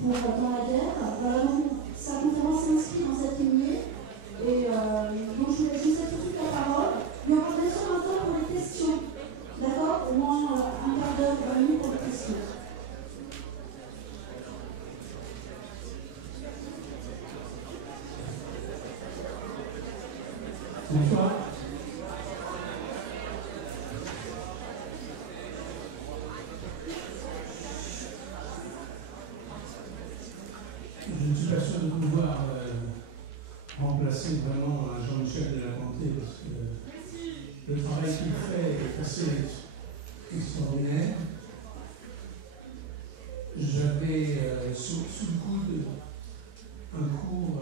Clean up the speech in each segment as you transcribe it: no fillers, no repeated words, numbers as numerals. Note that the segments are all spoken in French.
dans la guerre. Voilà, donc sa conférence s'inscrit dans cette lignée. Et donc je vous laisse tout de suite la parole. Il y aura bien sûr un temps pour les questions. D'accord? Au moins un quart d'heure, 20 minutes pour les questions. Bonsoir. Je ne suis pas sûr de pouvoir remplacer vraiment Jean-Michel de la Comté parce que le travail qu'il fait est assez extraordinaire. J'avais sous le coude un cours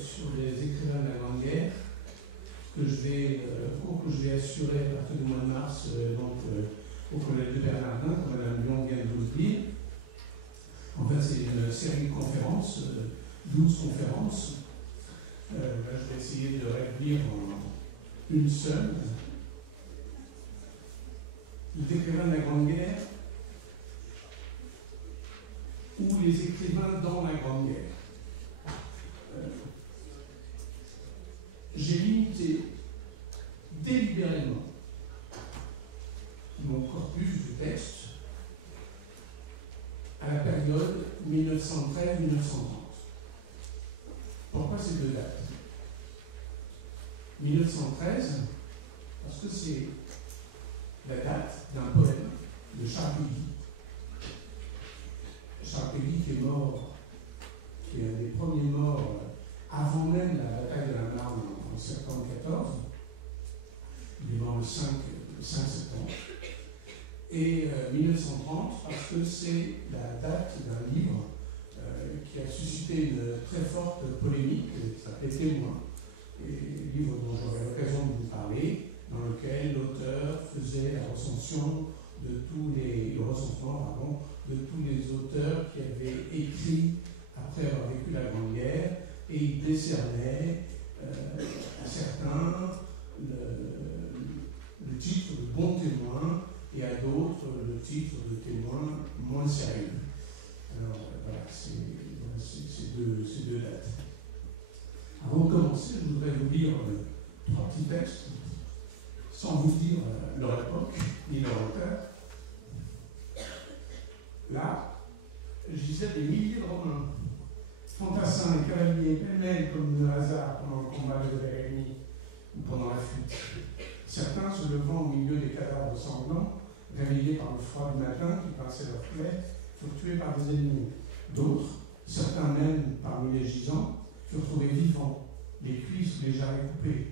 sur les écrivains de la Grande Guerre que je vais assurer à partir du mois de mars au collège de Bernardin, comme Mme Lyon vient de vous le dire. En fait, c'est une série de conférences, 12 conférences. Là, je vais essayer de réduire en une seule. Les écrivains de la Grande Guerre ou les écrivains dans la Grande Guerre. J'ai limité délibérément mon corpus de texte à la période 1913-1930. Pourquoi ces deux dates? 1913, parce que c'est la date d'un poème de Charles Péguy. Charles Péguy qui est mort, qui est un des premiers morts avant même la bataille de la Marne en septembre 14. Il est mort le 5 septembre. Et 1930, parce que c'est la date d'un livre qui a suscité une très forte polémique, qui s'appelait Témoin, et livre dont j'aurai l'occasion de vous parler, dans lequel l'auteur faisait la recension de le recensement de tous les auteurs qui avaient écrit après avoir vécu la Grande Guerre, et il décernait à certains le titre de bon témoin et à d'autres le titre de témoin moins sérieux. Alors voilà, c'est deux dates. Avant de commencer, je voudrais vous lire 3 petits textes, sans vous dire leur époque ni leur auteur. Là, je disais des milliers de Romains, fantassins et cavaliers, pêle-mêle comme le hasard pendant le combat de Vérémie ou pendant la fuite. Certains se levant au milieu des cadavres sanglants, réveillés par le froid du matin qui pinçait leurs plaies, furent tués par des ennemis. D'autres, certains même parmi les gisants, furent trouvés vivants, les cuisses ou les jarrets coupés,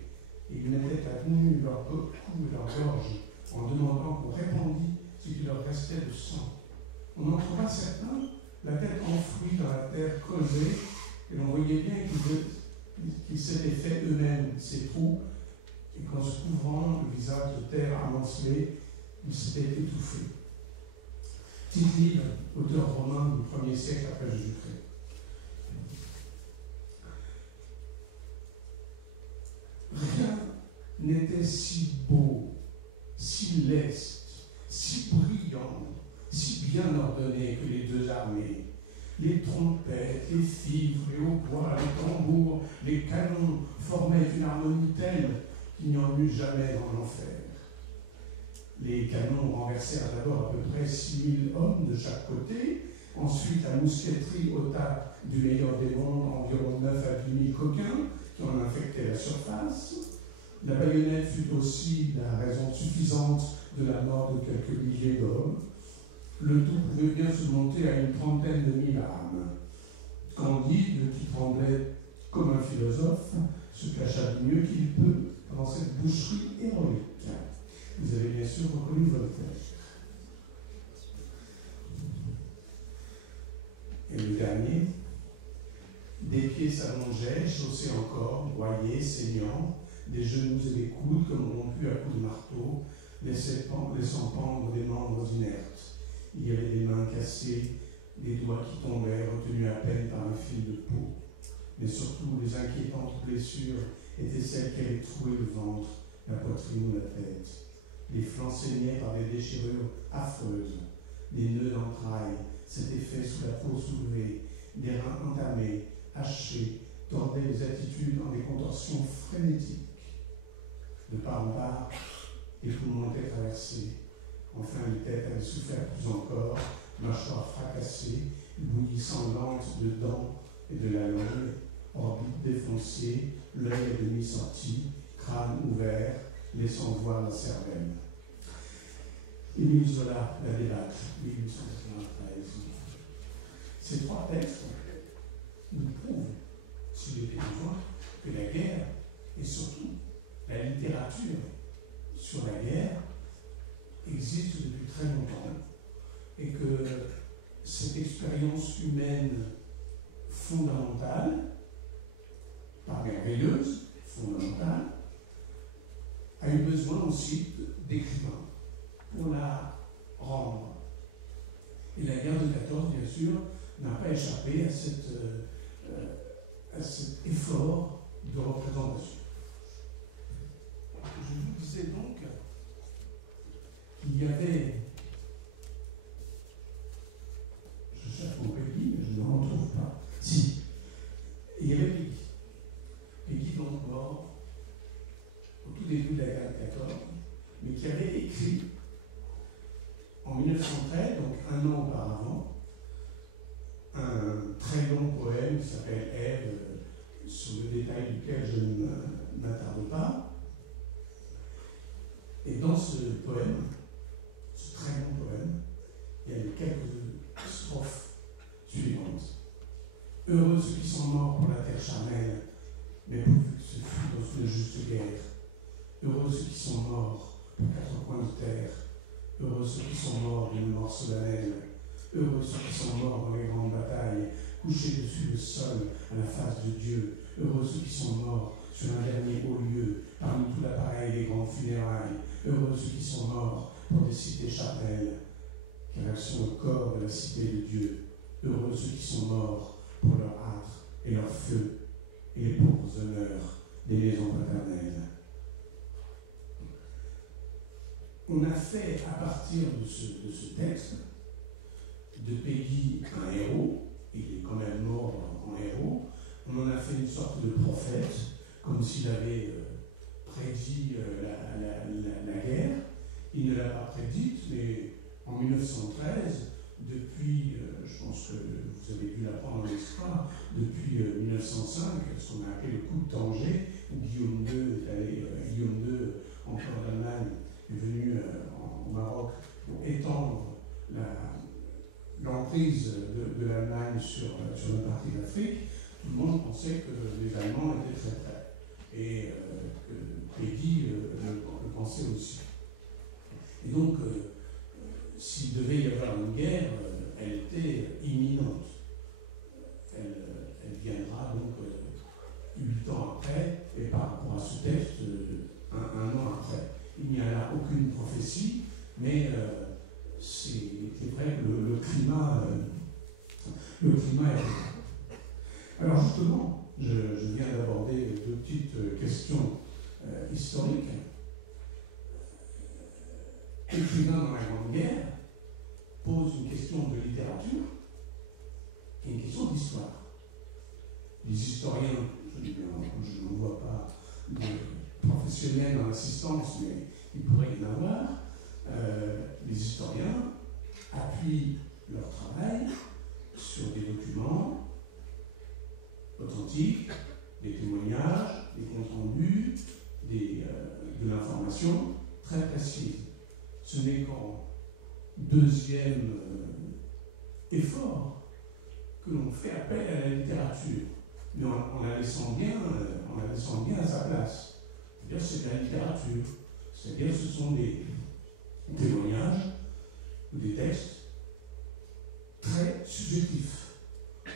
et ils mettaient à nu leur cou et leur gorge, en demandant qu'on répandît ce qui leur restait de sang. On en trouva certains, la tête enfouie dans la terre creusée, et l'on voyait bien qu'ils s'étaient fait eux-mêmes ces trous, et qu'en se couvrant le visage de terre amoncelée, ils s'étaient étouffés. Tite-Live, auteur romain du 1er siècle après Jésus-Christ. Rien n'était si beau, si leste, si brillant, si bien ordonné que les deux armées. Les trompettes, les fifres, les hautbois, les tambours, les canons formaient une harmonie telle qu'il n'y en eut jamais dans l'enfer. Les canons renversèrent d'abord à peu près 6000 hommes de chaque côté. Ensuite, la mousqueterie ôta du meilleur des mondes environ 9 à 10 000 coquins qui en infectaient la surface. La baïonnette fut aussi la raison suffisante de la mort de quelques milliers d'hommes. Le tout pouvait bien se monter à une trentaine de 1000 âmes. Candide, qui tremblait comme un philosophe, se cacha du mieux qu'il peut dans cette boucherie héroïque. Vous avez bien sûr reconnu Voltaire. Et le dernier, des pieds s'allongeaient, chaussés encore, broyés, saignants, des genoux et des coudes comme rompus à coups de marteau, laissant pendre des membres inertes. Il y avait des mains cassées, des doigts qui tombaient, retenus à peine par un fil de peau. Mais surtout, les inquiétantes blessures étaient celles qui avaient troué le ventre, la poitrine ou la tête. Les flancs saignaient par des déchirures affreuses. Des nœuds d'entrailles s'étaient faits sous la peau soulevée, affamés, hachés, tordaient les attitudes en des contorsions frénétiques. De part en part, les poumons étaient traversés. Enfin, les têtes avaient souffert plus encore, mâchoires fracassées, bouillies sanglantes de dents et de la langue, orbites défoncées, l'œil à demi sorti, crâne ouvert, laissant voir la cervelle. Émile Zola, La débâcle, 1893. Ces trois textes nous prouvent, s'il était besoin, que la guerre, et surtout la littérature sur la guerre, existe depuis très longtemps, et que cette expérience humaine fondamentale, pas merveilleuse, fondamentale, a eu besoin aussi d'écrivains pour la rendre. Et la guerre de 14, bien sûr, n'a pas échappé à cet effort de représentation. Je vous disais donc qu'il y avait, je cherche mon Peggy, mais je ne le retrouve pas. Si, il y avait Peggy. Peggy, donc mort au tout début de la guerre de 14, mais qui avait écrit en 1913, donc un an auparavant, un très long poème qui s'appelle Ève, sur le détail duquel je ne m'attarde pas. Et dans ce poème, ce très long poème, il y a les quelques strophes suivantes. Heureux ceux qui sont morts pour la terre charnelle, mais pourvu que ce fût dans une juste guerre. Heureux ceux qui sont morts pour 4 coins de terre. Heureux ceux qui sont morts d'une mort solennelle. Heureux ceux qui sont morts dans les grandes batailles, couchés dessus le sol à la face de Dieu. Heureux ceux qui sont morts sur un dernier haut lieu, parmi tout l'appareil des grandes funérailles. Heureux ceux qui sont morts pour des cités chapelles, car elles sont le corps de la cité de Dieu. Heureux ceux qui sont morts pour leur âtre et leur feu, et les pauvres honneurs des maisons paternelles. On a fait, à partir de ce texte, de Peggy un héros, il est quand même mort en héros, on en a fait une sorte de prophète, comme s'il avait prédit la guerre. Il ne l'a pas prédite, mais en 1913, depuis, je pense que vous avez dû l'apprendre dans l'histoire, depuis 1905, ce qu'on a appelé le coup de Tanger, où Guillaume II, empereur d'Allemagne, est venu au Maroc pour étendre l'emprise de l'Allemagne sur une partie d'Afrique. Tout le monde pensait que les Allemands étaient très près. Et que Peggy le pensait aussi. Et donc, s'il devait y avoir une guerre, elle était imminente. Elle viendra donc 8 ans après, et par rapport à ce texte, un an après. Il n'y a là aucune prophétie, mais c'est vrai que le climat est... Alors justement, je viens d'aborder 2 petites questions historiques. Écrivain dans la Grande Guerre pose une question de littérature et une question d'histoire. Les historiens, je ne vois pas de professionnels dans l'assistance, mais il pourrait y en avoir. Les historiens appuient leur travail sur des documents authentiques, des témoignages, des comptes rendus, de l'information très précise. Ce n'est qu'en deuxième effort que l'on fait appel à la littérature, mais en la laissant bien à sa place. C'est-à-dire c'est de la littérature, c'est-à-dire ce sont des témoignages ou des textes très subjectifs.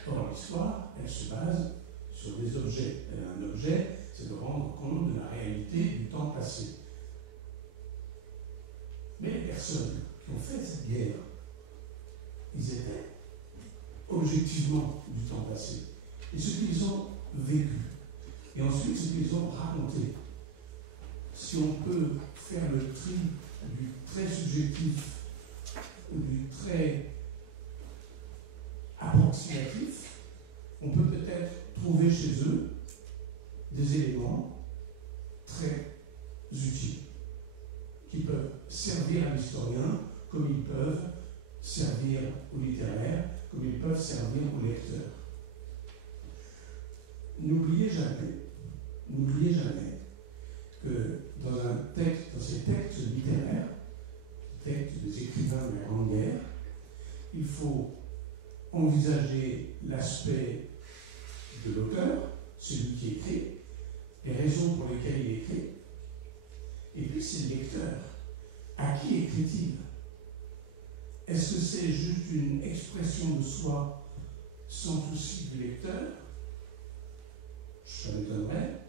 Or, l'histoire, elle se base sur des objets. Un objet, c'est de rendre compte de la réalité du temps passé. Mais les personnes qui ont fait cette guerre, ils étaient objectivement du temps passé. Et ce qu'ils ont vécu. Et ensuite, ce qu'ils ont raconté. Si on peut faire le tri du très subjectif ou du très approximatif, on peut peut-être trouver chez eux des éléments très utiles qui peuvent servir à l'historien comme ils peuvent servir au littéraire, comme ils peuvent servir au lecteur. N'oubliez jamais que dans ces textes littéraires, textes des écrivains de la Grande Guerre, il faut envisager l'aspect de l'auteur, celui qui écrit, les raisons pour lesquelles il écrit, et puis c'est le lecteur. À qui écrit-il? Est-ce que c'est juste une expression de soi sans souci du lecteur? Ça m'étonnerait.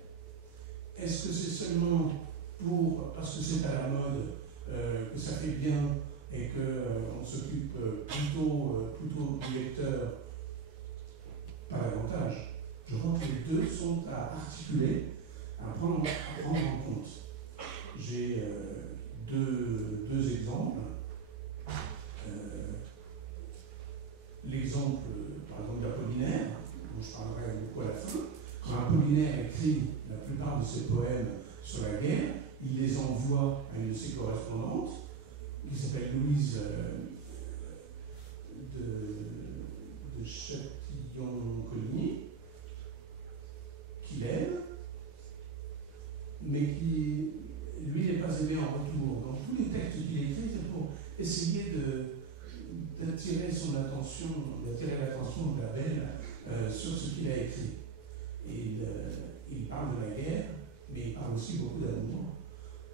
Est-ce que c'est seulement parce que c'est à la mode, que ça fait bien et qu'on s'occupe plutôt du lecteur? Pas davantage. Je crois que les deux sont à articuler, à prendre en compte. J'ai deux exemples. L'exemple, par exemple, d'Apollinaire, dont je parlerai beaucoup à la fin. Quand Apollinaire écrit la plupart de ses poèmes sur la guerre, il les envoie à une de ses correspondantes, qui s'appelle Louise de Châtillon-Coligny, qu'il aime, mais qui, lui, n'est pas aimé en retour. Donc tous les textes qu'il écrit, c'est pour essayer d'attirer l'attention de la belle sur ce qu'il a écrit. Et il parle de la guerre, mais il parle aussi beaucoup d'amour.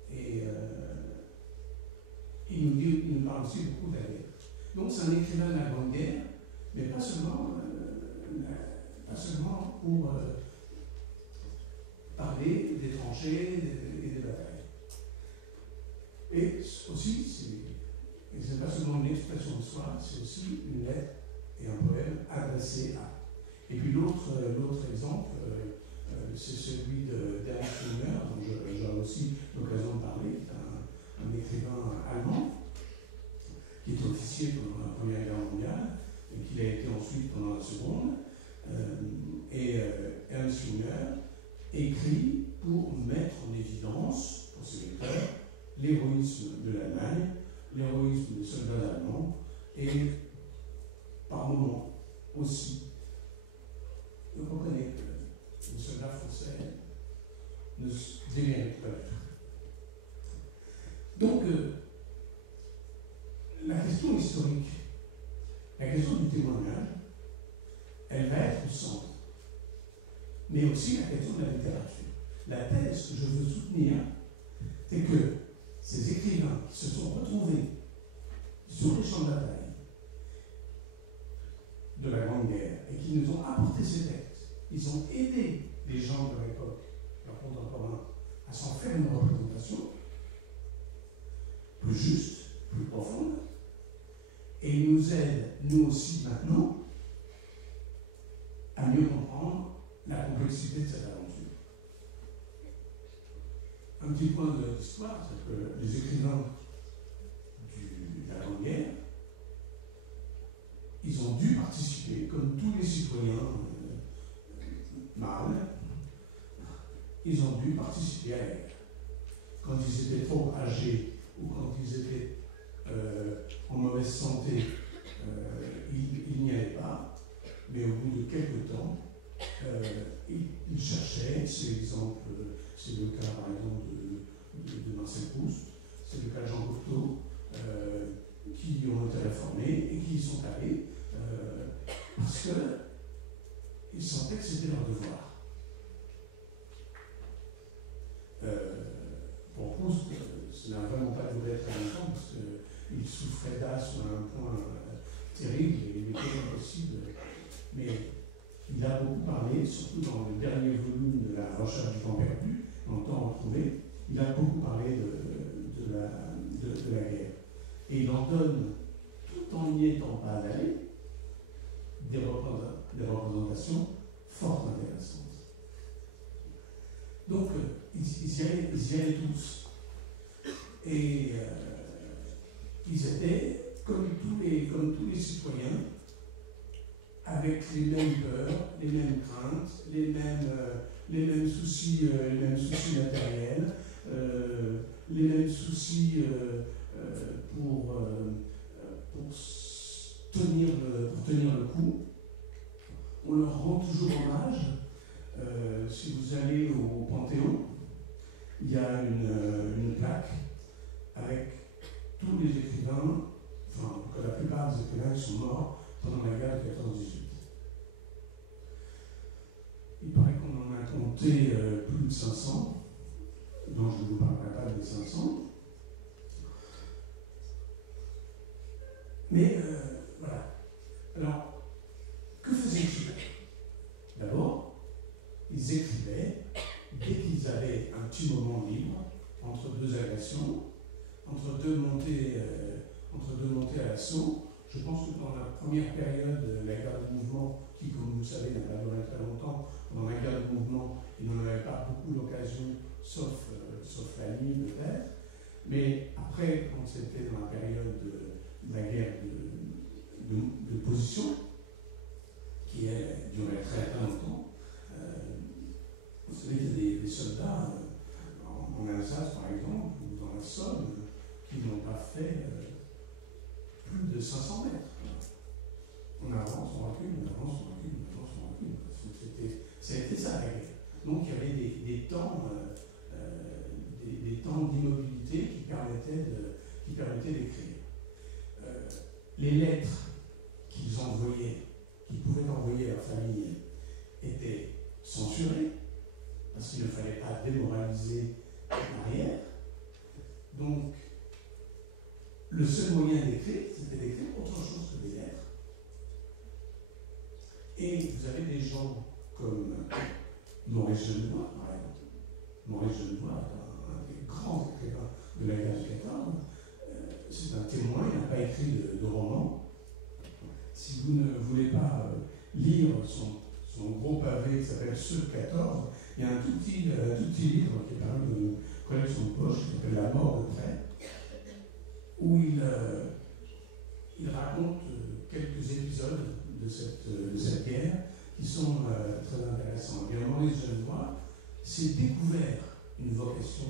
Et il nous parle aussi beaucoup de la guerre. Donc c'est un écrivain de la Grande Guerre, mais pas seulement pour parler des tranchées et des batailles. Et aussi, c'est pas seulement une expression de soi, c'est aussi une lettre et un poème adressé à. Et puis l'autre exemple, c'est celui d'Ernst Jünger, dont j'aurai aussi l'occasion de parler, qui est un écrivain allemand, qui est officier pendant la Première Guerre mondiale, et qui l'a été ensuite pendant la Seconde. Ernst Jünger écrit pour mettre en évidence, pour ses lecteurs, l'héroïsme de l'Allemagne, l'héroïsme des soldats allemands, et par moments aussi, vous comprenez que les soldats français ne se déméritent pas du tout. Donc, la question historique, la question du témoignage, elle va être au centre. Mais aussi la question de la littérature. La thèse que je veux soutenir, c'est que ces écrivains qui se sont retrouvés sur les champs de bataille de la Grande Guerre et qui nous ont apporté ces textes, ils ont aidé les gens de l'époque, leurs contemporains, à s'en faire une représentation plus juste, plus profonde, et ils nous aident, nous aussi maintenant, à mieux comprendre la complexité de cette aventure. Un petit point de l'histoire, c'est que les écrivains de la Grande Guerre, ils ont dû participer, comme tous les citoyens mâles, ils ont dû participer à la guerre. Quand ils étaient trop âgés ou quand ils étaient en mauvaise santé, ils n'y allaient pas, mais au bout de quelques temps, ils cherchaient, c'est le cas par exemple de Marcel Proust, c'est le cas de Jean Cocteau, qui ont été réformés et qui y sont allés parce qu'ils sentaient que c'était leur devoir. Pour Proust, ça n'a vraiment pas duré très longtemps parce qu'il souffrait d'asthme à un point terrible et il était impossible. Mais il a beaucoup parlé, surtout dans le dernier volume de La Recherche du temps perdu, dans le temps retrouvé, il a beaucoup parlé de la guerre. Et il en donne, tout en n'y étant pas allé, des représentations fort intéressantes. Donc, ils y allaient tous. Et ils étaient, comme tous les citoyens, avec les mêmes peurs, les mêmes craintes, les mêmes soucis matériels, les mêmes soucis pour tenir le coup. On leur rend toujours hommage. Si vous allez au Panthéon, il y a une plaque avec tous les écrivains, enfin, que la plupart des écrivains qui sont morts pendant la guerre de 14-18. Il paraît qu'on en a compté plus de 500, donc je ne vous parlerai pas des 500. Mais voilà. Alors, que faisaient-ils? D'abord, ils écrivaient dès qu'ils avaient un petit moment libre entre deux agressions, entre deux montées à l'assaut. Je pense que dans la première période de la guerre de mouvement, qui, comme vous le savez, n'a pas duré très longtemps, pendant la guerre de mouvement, ils n'en avaient pas beaucoup l'occasion, sauf la nuit peut-être. Mais après, quand c'était dans la période de la guerre de position, qui elle durait très longtemps, vous savez qu'il y a des soldats en Alsace, par exemple, ou dans la Somme, qui n'ont pas fait plus de 500 mètres. On avance, on recule, on avance, on recule, on avance, on recule. C'était ça la guerre. Donc il y avait des temps d'immobilité qui permettaient d'écrire. Les lettres qu'ils pouvaient envoyer à leur famille, étaient censurées, parce qu'il ne fallait pas démoraliser l'arrière. Donc, le seul moyen d'écrire, c'était d'écrire autre chose que des lettres. Et vous avez des gens comme Maurice Genevoix, par exemple. Maurice Genevoix est un des grands écrivains de la guerre de 14. C'est un témoin, il n'a pas écrit de roman. Si vous ne voulez pas lire son gros pavé qui s'appelle Ceux de 14, il y a un tout petit livre qui est paru dans une collection de poche qui s'appelle La mort de près, où il raconte quelques épisodes de cette guerre qui sont très intéressants. Et Maurice Genevoix s'est découvert une vocation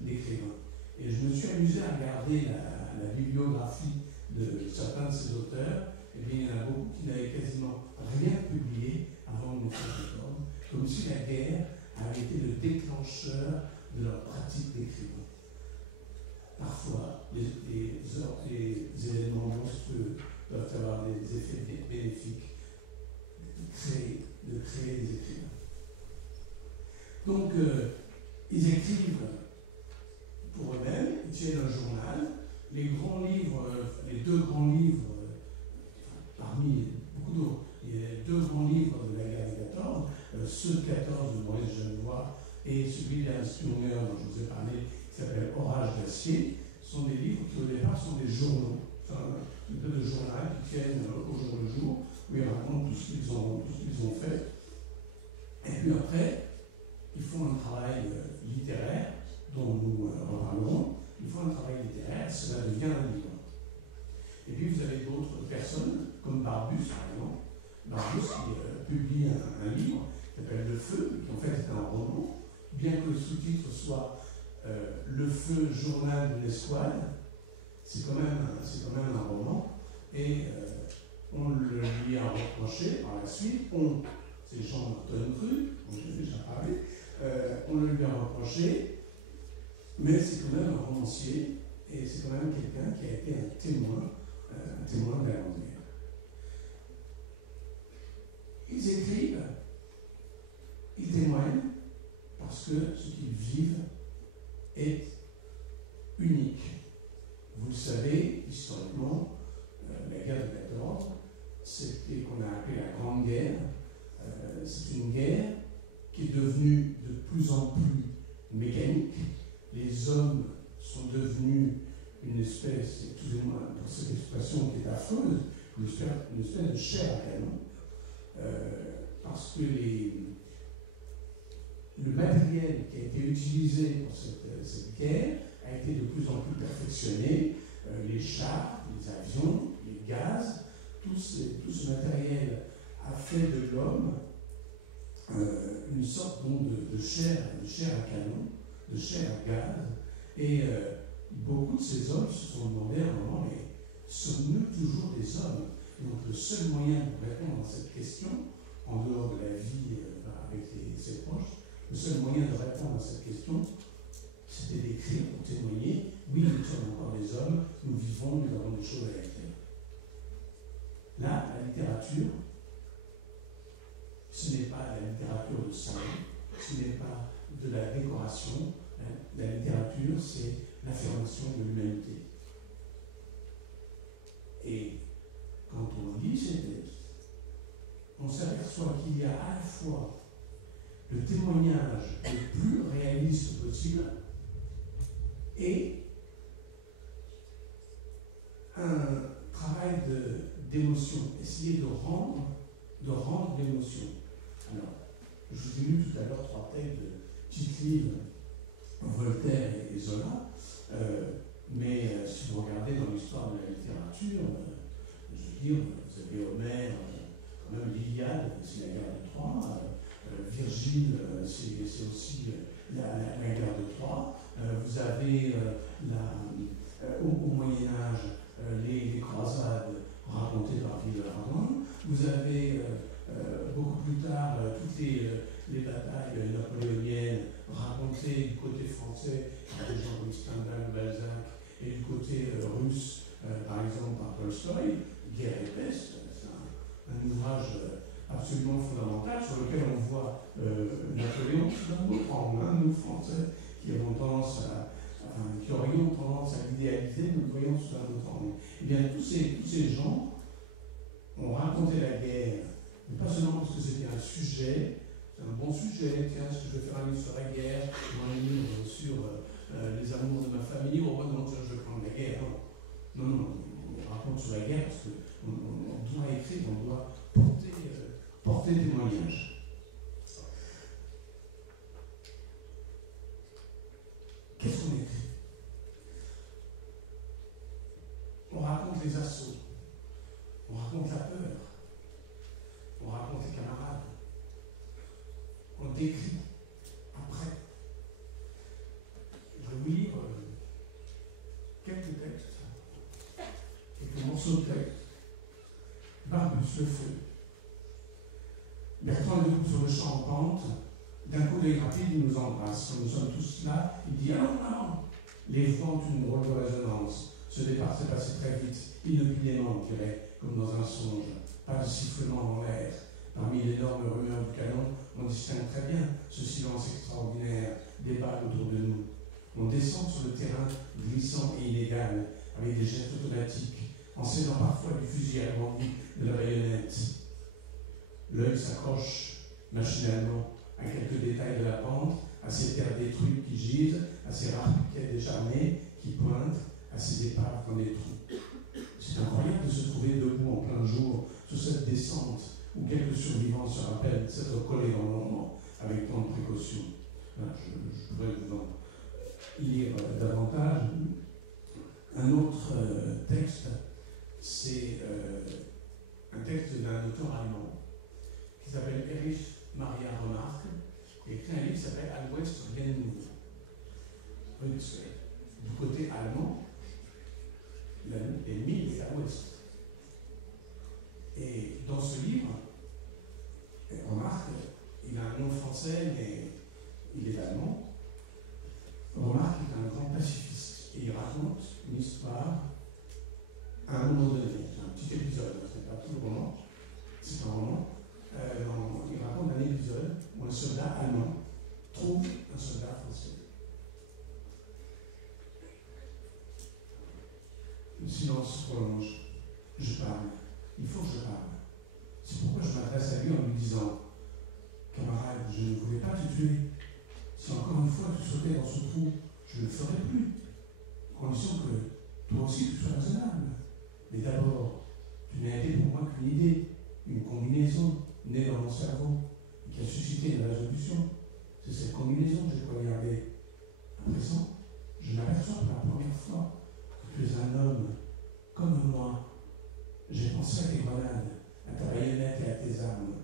d'écrivain. Et je me suis amusé à regarder la bibliographie de certains de ces auteurs. Et bien, il y en a beaucoup qui n'avaient quasiment rien publié avant 1914, comme si la guerre avait été le déclencheur de leur pratique d'écrivain. Parfois, les événements monstrueux doivent avoir des effets bénéfiques de créer des écrivains. Donc, ils écrivent pour eux-mêmes, ils tiennent un journal. Les deux grands livres, parmi beaucoup d'autres, il y a deux grands livres de la guerre de 14, ceux de 14 de Maurice Genevoix et celui d'Ernst Junger dont je vous ai parlé, qui s'appelle Orage d'acier, sont des livres qui au départ sont des journaux, un peu de journal qui tiennent au jour le jour, où ils racontent tout ce qu'ils ont fait. Et puis après, ils font un travail littéraire, dont nous reparlerons. Ils font un travail littéraire, cela devient un livre. Et puis vous avez d'autres personnes, comme Barbus par exemple, Barbus qui publie un livre qui s'appelle Le Feu, qui en fait est un roman, bien que le sous-titre soit Le Feu, journal d'une escouade, c'est quand même un roman, et on le lui a reproché par la suite, c'est Jean Tonneru, dont j'ai déjà parlé, on le lui a reproché, mais c'est quand même un romancier, et c'est quand même quelqu'un qui a été un témoin de la Grande Guerre. Ils écrivent, ils témoignent, parce que ce qu'ils vivent est unique. Vous le savez, historiquement, la guerre de 14, c'était qu'on a appelé la Grande Guerre. C'est une guerre qui est devenue de plus en plus mécanique. Les hommes sont devenus une espèce, excusez-moi pour cette expression qui est affreuse, une espèce de chair à canon, parce que le matériel qui a été utilisé pour cette guerre a été de plus en plus perfectionné, les chars, les avions, les gaz, tout ce matériel a fait de l'homme une sorte donc, de chair à canon, de chair à gaz. Et beaucoup de ces hommes se sont demandé à un moment, mais sommes-nous toujours des hommes? Donc le seul moyen pour répondre à cette question, en dehors de la vie avec ses proches, le seul moyen de répondre à cette question, c'était d'écrire pour témoigner, oui, nous sommes encore des hommes, nous vivons, nous avons des choses à écrire. Là, la littérature, ce n'est pas la littérature de sang, ce n'est pas de la décoration, la littérature, c'est l'affirmation de l'humanité. Et quand on lit ces textes, on s'aperçoit qu'il y a à la fois le témoignage le plus réaliste possible et un travail d'émotion, essayer de rendre l'émotion. Alors, je vous ai lu tout à l'heure 3 textes de Tite-Live, Voltaire et Zola, mais si vous regardez dans l'histoire de la littérature, je veux dire, vous avez Homère, quand même l'Iliade, c'est la guerre de Troie, Virgile, c'est aussi la guerre de Troie, vous avez au Moyen-Âge les croisades racontées par Villehardouin, vous avez beaucoup plus tard toutes les batailles napoléoniennes racontées du côté français par des gens comme Stendhal, Balzac, et du côté russe, par exemple par Tolstoï. Guerre et peste, c'est un ouvrage absolument fondamental sur lequel on voit Napoléon sous un autre angle, nous Français qui aurions tendance à l'idéaliser, nous le voyons sous un autre angle. Eh bien, tous ces gens ont raconté la guerre, mais pas seulement parce que c'était un sujet, c'est un bon sujet, tiens, est-ce que je vais faire un livre sur la guerre, un livre sur les amours de ma famille, oh non, tiens, je vais prendre la guerre. Non, on raconte sur la guerre parce qu'on doit écrire, on doit porter témoignage. Qu'est-ce qu'on écrit? On raconte les assauts, on raconte la peur, on raconte les camarades, on décrit après. Je vais vous lire quelques textes, quelques morceaux de texte. Barbus, le feu. Bertrand est debout sur le champ en pente. D'un coup d'œil rapide, il nous embrasse. Quand nous sommes tous là, il dit « Allons, allons !» Les voix ont une drôle de résonance. Ce départ s'est passé très vite, inopinément, on dirait, comme dans un songe. Pas de sifflement en l'air. Parmi l'énorme rumeur du canon, on distingue très bien ce silence extraordinaire, des balles autour de nous. On descend sur le terrain glissant et inégal, avec des gestes automatiques, en s'aidant parfois du fusil agrandi de la baïonnette. L'œil s'accroche machinalement à quelques détails de la pente, à ces terres détruites qui gisent, à ces rares piquets décharnés qui pointent, à ces épaves dans les trous. C'est incroyable de se trouver debout en plein jour sur cette descente où quelques survivants se rappellent s'être collés dans l'ombre avec tant de précautions. Voilà, je pourrais vous en lire davantage. Un autre texte, c'est un texte d'un auteur allemand qui s'appelle Erich Maria Remarque, qui a écrit un livre qui s'appelle À l'Ouest, rien de nouveau. Oui, parce que du côté allemand, l'ennemi est à l'Ouest. Et dans ce livre, Remarque, il a un nom français, mais il est allemand. Remarque est un grand pacifiste et il raconte une histoire à un moment donné. C'est un petit épisode, ce n'est pas tout le roman, c'est un roman. Il raconte un épisode où un soldat allemand trouve un soldat français. Le silence se prolonge. Je parle. Il faut que je parle. C'est pourquoi je m'adresse à lui en lui disant « Camarade, je ne voulais pas te tuer. Si encore une fois tu sautais dans ce trou, je ne le ferai plus. Condition que toi aussi tu sois raisonnable. Mais d'abord, tu n'as été pour moi qu'une idée, une combinaison née dans mon cerveau, qui a suscité une résolution. C'est cette combinaison que j'ai regardée. À présent, je m'aperçois pour la première fois que tu es un homme comme moi. J'ai pensé à tes grenades, à ta baïonnette et à tes armes.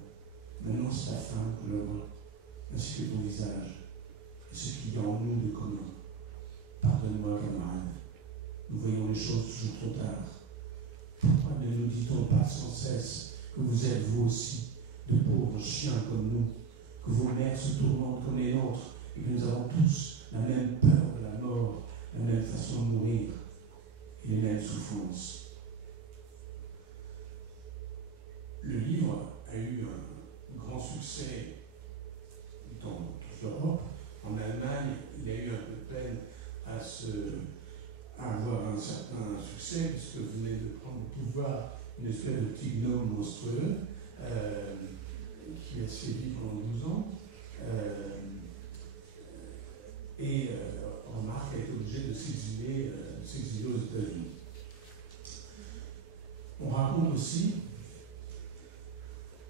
Maintenant, c'est ta fin que je vois, ainsi que ton visage, et ce qu'il y a en nous de commun. Pardonne-moi, camarade, nous voyons les choses toujours trop tard. Pourquoi ne nous dit-on pas sans cesse que vous êtes vous aussi de pauvres chiens comme nous, que vos mères se tourmentent comme les nôtres, et que nous avons tous la même peur de la mort, la même façon de mourir, et les mêmes souffrances. Le livre a eu un grand succès dans toute l'Europe. En Allemagne, il a eu un peu de peine à avoir un certain succès, puisque venait de prendre le pouvoir une espèce de petit gnome monstrueux qui a sévi pendant 12 ans. Remarque a été obligé de s'exiler aux États-Unis. On raconte aussi,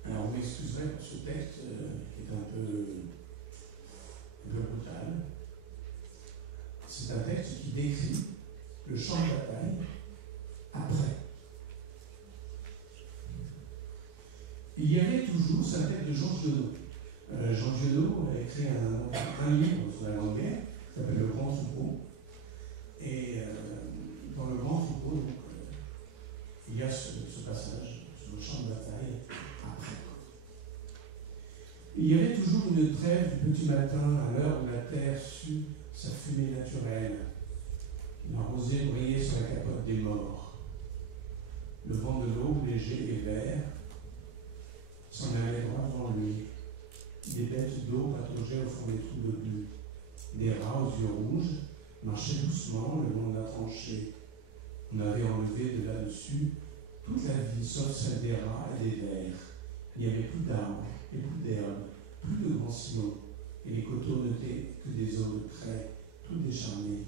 alors on m'excuserait pour ce texte qui est un peu brutal, c'est un texte qui décrit le champ de bataille après. Il y avait toujours, c'est un texte de Jean Giono. Jean Giono a écrit un livre sur la Grande Guerre, qui s'appelle Le Grand Troupeau. Et dans Le Grand Troupeau, donc, il y a ce passage sur le champ de bataille après. Il y avait toujours une trêve du petit matin à l'heure où la terre sue sa fumée naturelle. La rosée brillait sur la capote des morts. Le vent de l'aube, léger et vert, s'en allait droit devant lui. Des bêtes d'eau pataugeaient au fond des trous de buis. Des rats aux yeux rouges marchaient doucement le long de la tranchée. On avait enlevé de là-dessus toute la vie, sauf celle des rats et des vers. Il n'y avait plus d'arbres et plus d'herbes, plus de grands sillons, et les coteaux n'étaient que des eaux de craie, toutes décharnées.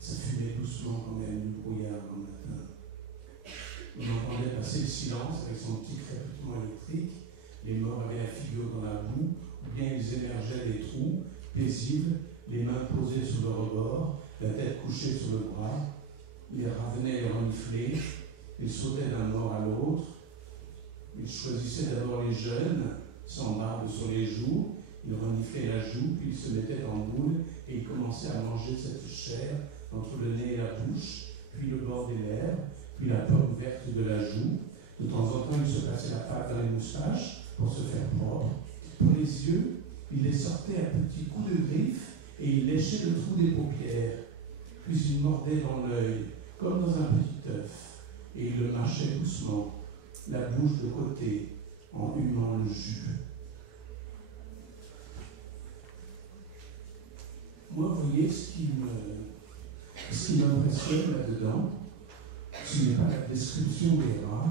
Ça fumait doucement quand même du brouillard un matin. On entendait passer le silence avec son petit crépitement électrique. Les morts avaient la figure dans la boue, ou bien ils émergeaient des trous, paisibles, les mains posées sur le rebord, la tête couchée sur le bras. Ils venaient les renifler, ils sautaient d'un mort à l'autre. Ils choisissaient d'abord les jeunes, sans barbe sur les joues. Ils reniflaient la joue, puis ils se mettaient en boule et ils commençaient à manger cette chair entre le nez et la bouche, puis le bord des lèvres, puis la pomme verte de la joue. De temps en temps, ils se passaient la pâte dans les moustaches pour se faire propre. Pour les yeux, ils les sortaient à petits coups de griffes et ils léchaient le trou des paupières. Puis ils mordaient dans l'œil, comme dans un petit œuf, et ils le mâchaient doucement, la bouche de côté, en humant le jus. Moi, vous voyez, ce qui m'impressionne là-dedans, ce n'est pas la description des rats.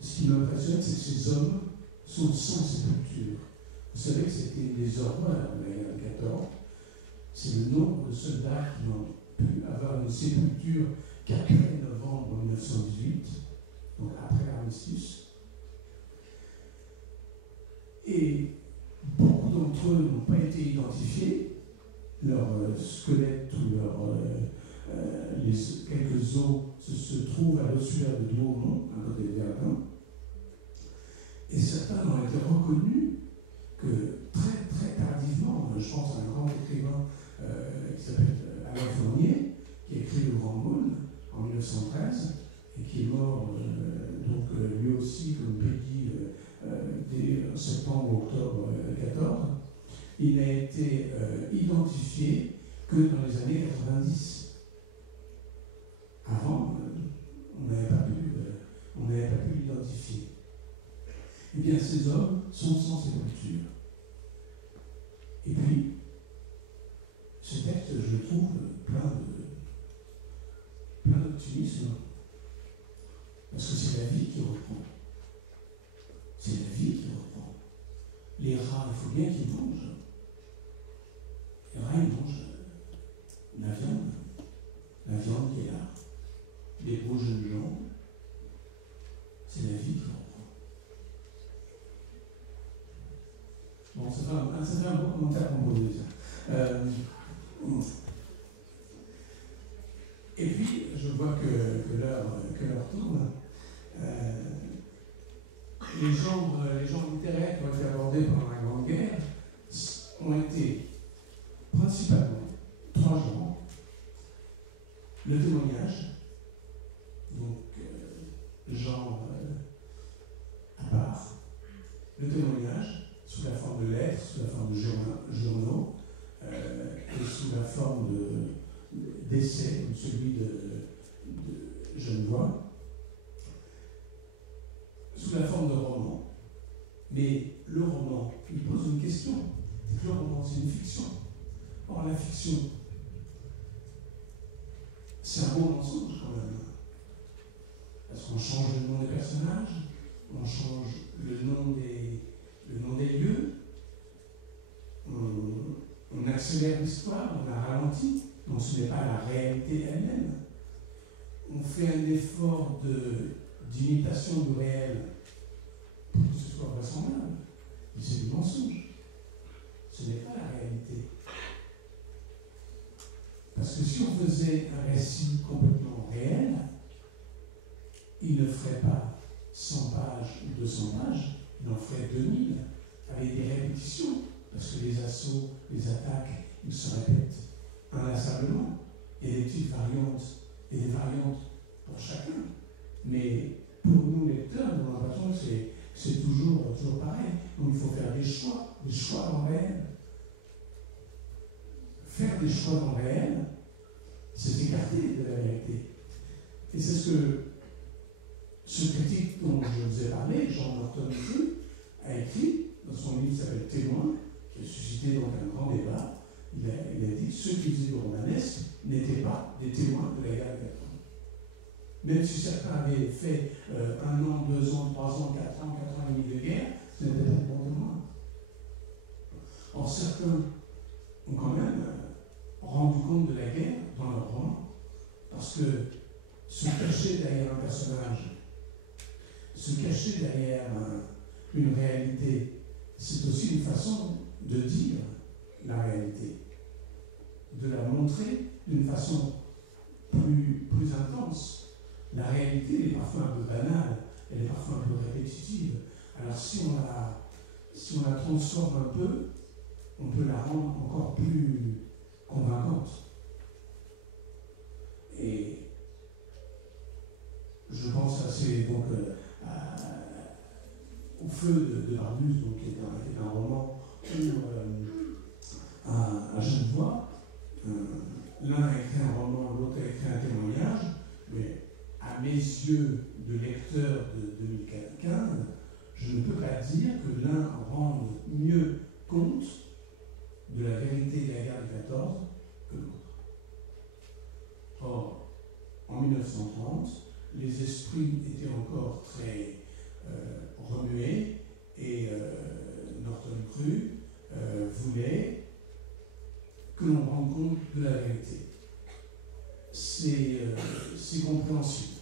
Ce qui m'impressionne, c'est que ces hommes sont sans sépulture. Vous savez que c'était des horreurs de la guerre de 14. C'est le nombre de soldats qui n'ont pu avoir une sépulture qu'après novembre 1918, donc après l'armistice. Et beaucoup d'entre eux n'ont pas été identifiés. Leurs squelettes ou quelques os se trouvent à l'ossuaire de Douaumont, à côté de Verdun. Et certains ont été reconnus que très très tardivement, je pense à un grand écrivain qui s'appelle Alain Fournier, qui a écrit Le Grand Mône en 1913 et qui est mort lui aussi, comme Peggy, dès septembre ou octobre 14. Il n'a été identifié que dans les années 90. Avant, on n'avait pas pu l'identifier. Eh bien, ces hommes sont sans sépulture. Et puis, ce texte, je le trouve plein d'optimisme, parce que c'est la vie qui reprend. C'est la vie qui reprend. Les rats, il faut bien qu'ils mangent. Les rats, ils mangent la viande qui est là. Les beaux jeunes gens, c'est la vie qui reprend. Bon, ça fait un bon commentaire composé, ça. Et puis, je vois que l'heure tourne. les genres littéraires qui ont été abordés pendant la Grande Guerre ont été principalement 3 genres. Le témoignage, donc genre à part. Le témoignage, sous la forme de lettres, sous la forme de journaux, et sous la forme d'essais, comme celui de Genevois, sous la forme de roman. Mais le roman, il pose une question. C'est que le roman, c'est une fiction. Or, la fiction, c'est un beau mensonge quand même. Parce qu'on change le nom des personnages, on change le nom des lieux, on accélère l'histoire, on la ralentit, donc ce n'est pas la réalité elle-même. On fait un effort d'imitation du réel pour que ce soit vraisemblable. Mais c'est du mensonge. Ce n'est pas la réalité. Parce que si on faisait un récit complètement réel, il ne ferait pas 100 pages ou 200 pages, il en ferait 2000, avec des répétitions, parce que les assauts, les attaques, ils se répètent inlassablement. Il y a des petites variantes et des variantes pour chacun. Mais pour nous, lecteurs, nous avons l'impression que c'est toujours pareil. Donc il faut faire des choix dans le réel. Faire des choix dans le réel, c'est s'écarter de la vérité. Et c'est ce que ce critique dont je vous ai parlé, Jean Norton a écrit dans son livre qui s'appelle Témoin, qui a suscité donc un grand débat. Il a dit que ceux qui faisaient du romanesque n'étaient pas des témoins de la guerre de 4 ans. Même si certains avaient fait 1 an, 2 ans, 3 ans, 4 ans, 4 ans et demi de guerre, ce n'était pas des bons témoins. Or, certains ont quand même rendu compte de la guerre dans leur roman, parce que se cacher derrière un personnage, se cacher derrière une réalité, c'est aussi une façon de dire la réalité, de la montrer d'une façon plus intense. La réalité, elle est parfois un peu banale, elle est parfois un peu répétitive. Alors si on la transforme un peu, on peut la rendre encore plus convaincante. Et je pense donc au feu de Barbus, donc, qui est un roman où à Genevois, l'un a écrit un roman, l'autre a écrit un témoignage, mais à mes yeux de lecteur de 2015, je ne peux pas dire que l'un rende mieux compte de la vérité de la guerre de 14 que l'autre. Or, en 1930, les esprits étaient encore très remués et Norton Cru voulait que l'on rende compte de la vérité. C'est compréhensible.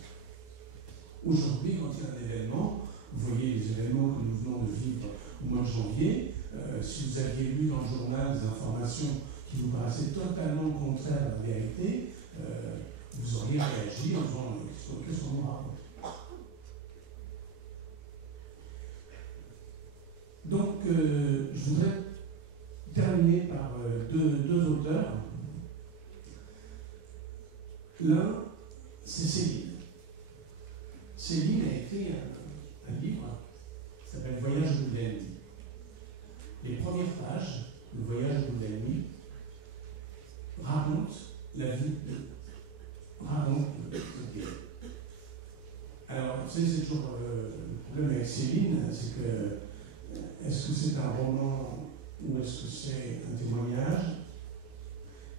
Aujourd'hui, quand il y a un événement, vous voyez les événements que nous venons de vivre au mois de janvier, si vous aviez lu dans le journal des informations qui vous paraissaient totalement contraires à la vérité, vous auriez réagi en disant qu'est-ce qu'on nous raconte. Donc, je voudrais terminer par deux auteurs. L'un, c'est Céline. Céline a écrit un livre qui s'appelle Voyage au bout de la nuit. Les premières pages de Voyage au bout de la nuit racontent la vie de Alors, vous savez, c'est toujours le problème avec Céline, c'est que est-ce que c'est un roman ou est-ce que c'est un témoignage?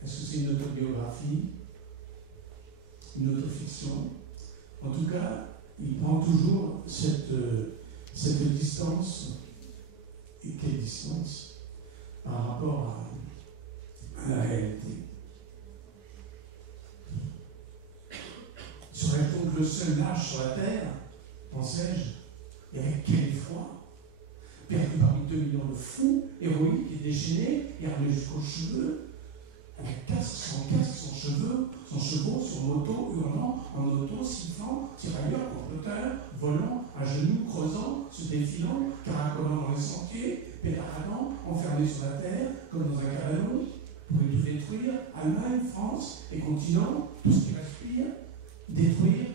Est-ce que c'est une autobiographie? Une autofiction? En tout cas, il prend toujours cette distance. Et quelle distance par rapport à la réalité. Serait-on donc le seul large sur la terre, pensais-je, et avec quel effroi, perdu parmi 2 millions de fous, héroïques et déchaînés, et armés jusqu'aux cheveux, avec casque sans cheveux, sans chevaux, sur moto, hurlant, en auto, sifflant, tirailleurs, comploteurs, volant, à genoux, creusant, se défilant, caracolant dans les sentiers, pétaradant, enfermés sur la terre, comme dans un cabanon, pour y tout détruire, Allemagne, France et continent, tout ce qui respire, détruire,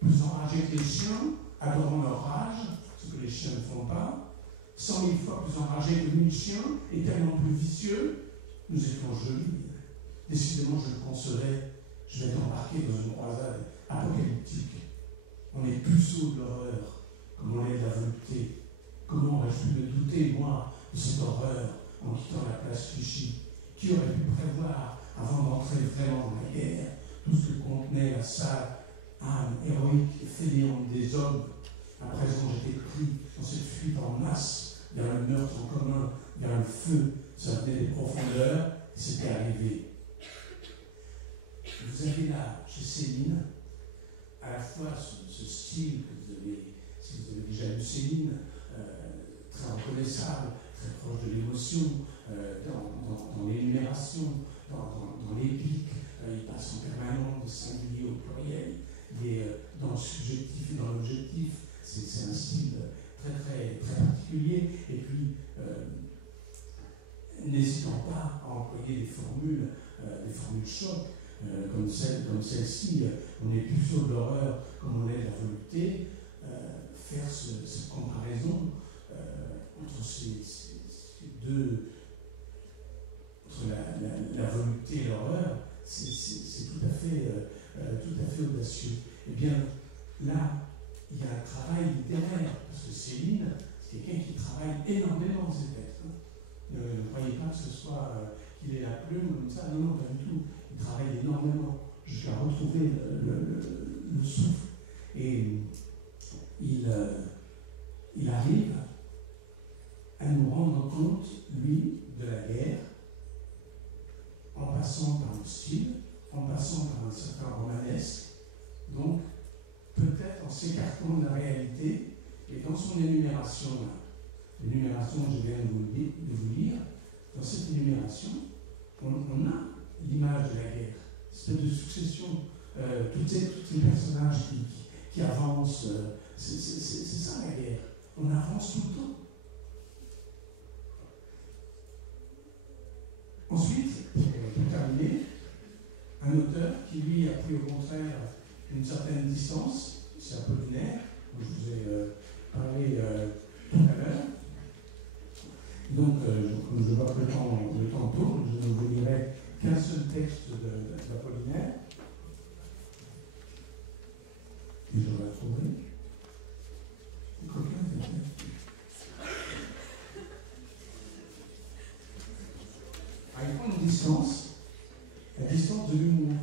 plus enragés que les chiens, adorant leur rage, ce que les chiens ne font pas, 100 000 fois plus enragés que 1000 chiens, et tellement plus vicieux, nous étions jolis. Décidément, je le concevais, je vais t'embarquer dans une croisade apocalyptique. On est puceaux de l'horreur, comme on est de la volupté. Comment aurais-je pu me douter, moi, de cette horreur en quittant la place Clichy? Qui aurait pu prévoir, avant d'entrer vraiment dans la guerre, tout ce que contenait la sale âme héroïque et fainéante des hommes? À présent, j'étais pris dans cette fuite en masse, vers le meurtre en commun, vers le feu. Ça venait des profondeurs, et c'était arrivé. Vous avez là, chez Céline, à la fois ce style que vous avez, si vous avez déjà lu Céline, très reconnaissable, très proche de l'émotion, dans l'énumération, dans l'épique, il passe en permanence de singulier au pluriel, il est dans le subjectif et dans l'objectif, c'est un style très, très, très particulier, et puis n'hésitant pas à employer des formules chocs, comme celle-ci, on est plus sur de l'horreur comme on est de la volupté, faire cette comparaison entre ces deux, entre la volupté et l'horreur, c'est tout à fait audacieux. Eh bien, là, il y a un travail littéraire, parce que Céline, c'est quelqu'un qui travaille énormément ses textes. Ne croyez pas que ce soit qu'il ait la plume comme ça, non, pas du tout. Il travaille énormément jusqu'à retrouver le souffle. Et il arrive à nous rendre compte, lui, de la guerre, en passant par le style, en passant par un certain romanesque, donc peut-être en s'écartant de la réalité, et dans son énumération, l'énumération que je viens de vous lire, dans cette énumération, on a l'image de la guerre, cette de succession, tous ces personnages qui avancent, c'est ça la guerre, on avance tout le temps. Ensuite, pour terminer, un auteur qui lui a pris au contraire une certaine distance, c'est Apollinaire, dont je vous ai parlé tout à l'heure. Donc, comme je vois que le temps tourne, je ne vous lirai qu'un seul texte d'Apollinaire. Et je vais trouver. Coquin, peut-être. Il prend une distance, la distance de l'humour.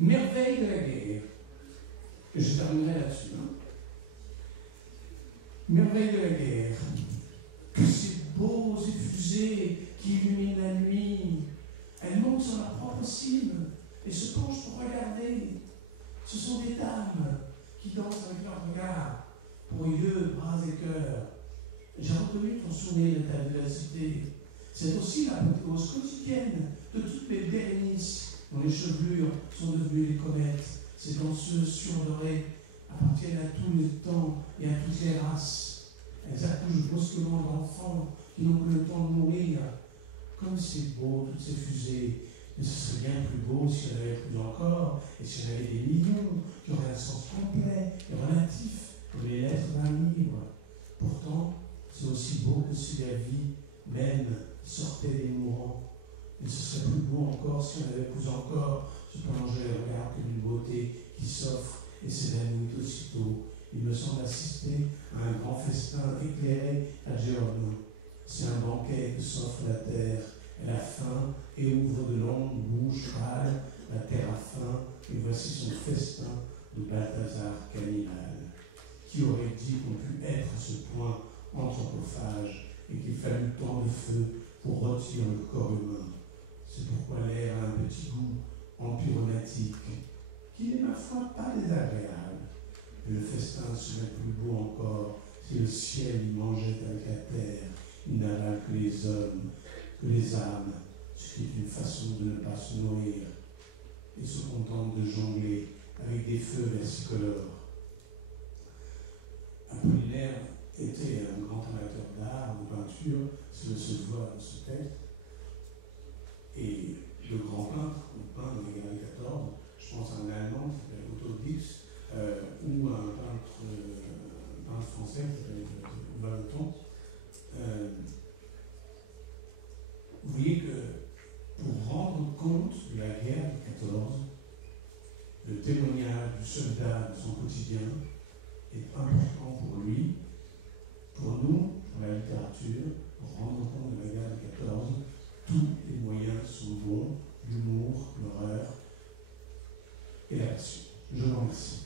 Merveille de la guerre. Et je terminerai là-dessus. Merveille de la guerre. Que ces beaux effusés qui illuminent la nuit, elles montent sur leur propre cime et se penchent pour regarder. Ce sont des dames qui dansent avec leur regard, pour yeux, bras et cœurs. J'ai reconnu ton souvenir de ta vivacité. C'est aussi l'apothéose quotidienne de toutes les Bérénices dont les chevelures sont devenues les comètes. Ces danseuses surdorées appartiennent à tous les temps et à toutes les races. Elles accouchent brusquement d'enfants qui n'ont que le temps de mourir. Comme c'est beau, toutes ces fusées. Mais ce serait bien plus beau s'il y en avait plus encore, et s'il y en avait des millions, qui auraient un sens complet et relatif, comme les lettres d'un livre. Pourtant, c'est aussi beau que si la vie même sortait des mourants. Et ce serait plus beau encore si on avait plus encore ce prolonger le regard que d'une beauté qui s'offre et s'évanouit aussitôt. Il me semble assister à un grand festin éclairé à Géorne. C'est un banquet que s'offre la terre. Elle a faim et ouvre de longues bouches pâles. La terre a faim et voici son festin de Balthazar cannibale. Qui aurait dit qu'on pût être à ce point anthropophage et qu'il fallut tant de feu pour rôtir le corps humain? C'est pourquoi l'air a un petit goût empyromatique, qui n'est ma foi pas désagréable. Et le festin serait plus beau encore si le ciel y mangeait avec la terre. Il n'avale que les hommes, que les âmes, ce qui est une façon de ne pas se nourrir. et se contentent de jongler avec des feux versicolores. Apollinaire était un grand amateur d'art, de peinture, cela se voit dans ce texte. Et le grand peintre, peint dans les années 14, je pense à un Allemand qui s'appelle Otto Dix, ou à un peintre français qui s'appelle Valenton. Vous voyez que pour rendre compte de la guerre de 14, le témoignage du soldat de son quotidien est important pour lui, pour nous, pour la littérature, pour rendre compte de la guerre de 14. Tous les moyens sont bons, l'humour, l'horreur et la passion. Je vous remercie.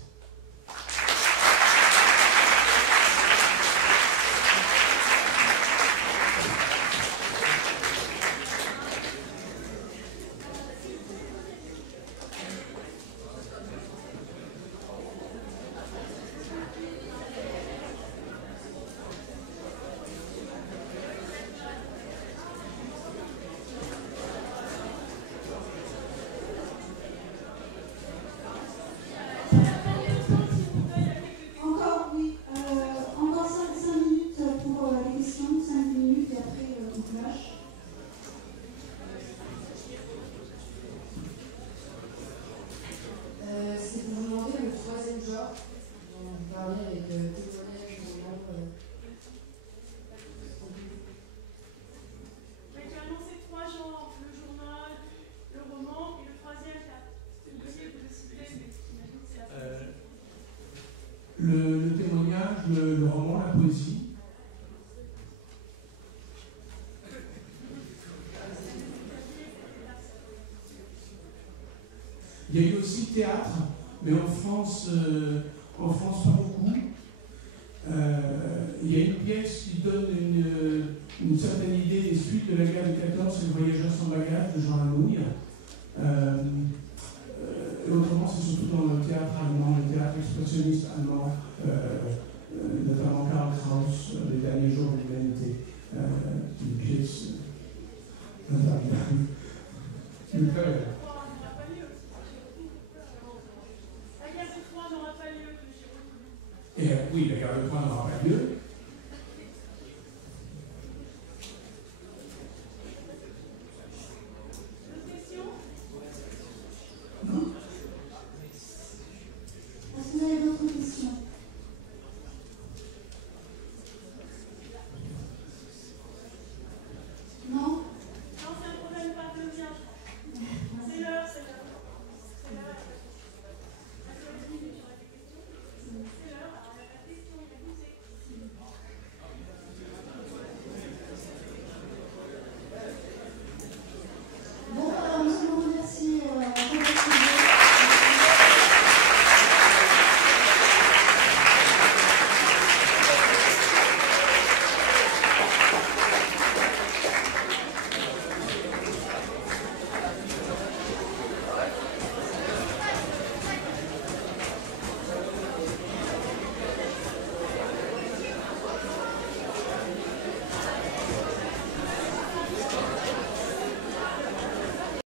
Le témoignage, le roman, la poésie. Il y a eu aussi théâtre, mais en France pas beaucoup. Il y a une pièce qui donne une certaine idée des suites de la guerre de 14, c'est Le Voyageur sans bagage de Jean Anouilh. Et autrement, c'est surtout dans le théâtre allemand, le théâtre expressionniste allemand,